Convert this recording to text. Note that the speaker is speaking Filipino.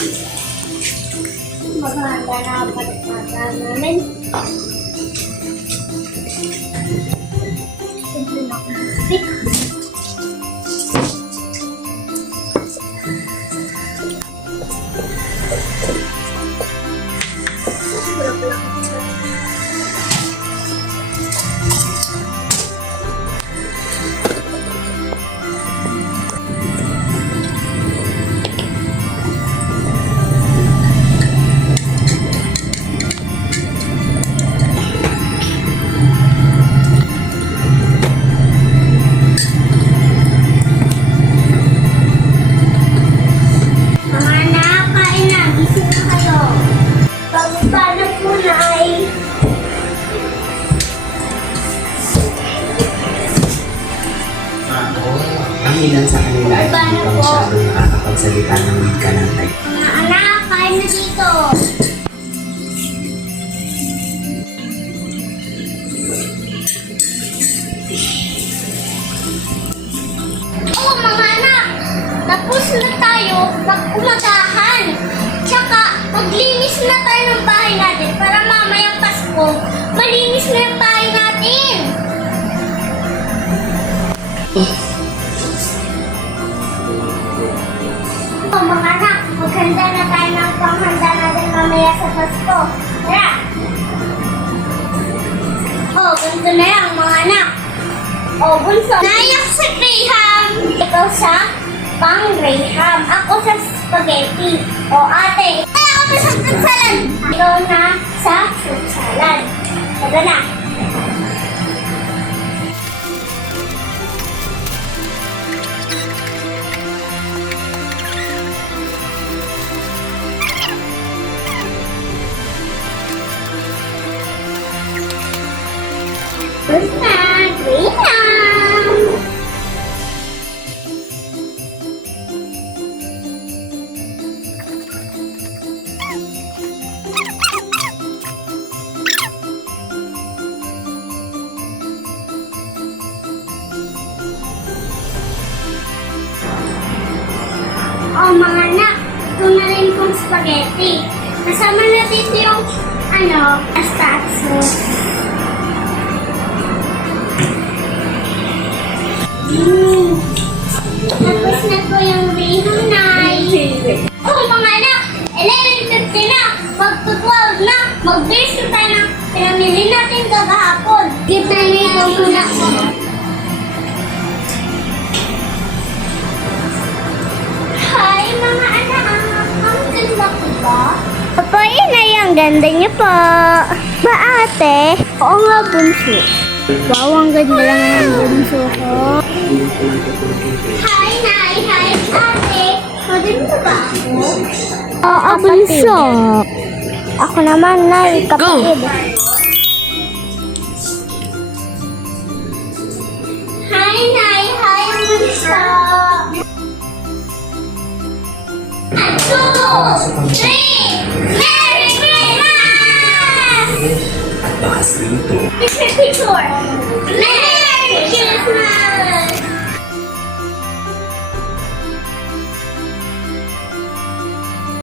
Maghahanda na ang pagkakata namin. Simple na akong stick. Ang ilan sa kanila ay hindi pa masyadong nakakapagsalita ng wika ng type. Mga anak, kain na dito. Oo, mga anak. Tapos na tayo mag-umagahan. Tsaka, maglinis na tayo ng bahay natin para mamayang Pasko, malinis na yung bahay natin. Oh, mga anak, maghanda na tayo ng panghanda natin mamaya sa Pasko. Tara! Oh, ganito na lang, mga anak. Oh, bunso. Nayak sa Graham. Ikaw sa pang-Graham. Ako sa spaghetti. Oh, ate. Ay, ako na sa fruit salad. Ikaw na sa fruit salad. Tara na. First na, Graham! Oh, mga anak, ito na rin pong spaghetti. Kasama na dito yung, pistachio. Tapos na po yung Graham Night. Oh, mga anak, 11:50 na. Magto-12 na. Mag-base na tayo ng pinamili natin kagahapon. Kita niyo ito muna. Hi, mga anak. Ang ganda po ba? Opo, yun ay ang ganda niyo po. Ba, ate? Oo nga, bunso. Wow, ang ganda lang ang bunso ko. Hi, ate. Maganda ba ako? Oo, bunso. Ako naman, nay, kapatid. Hi, ang bunso. 1, 2, 3, Merry Christmas! At bakas dito,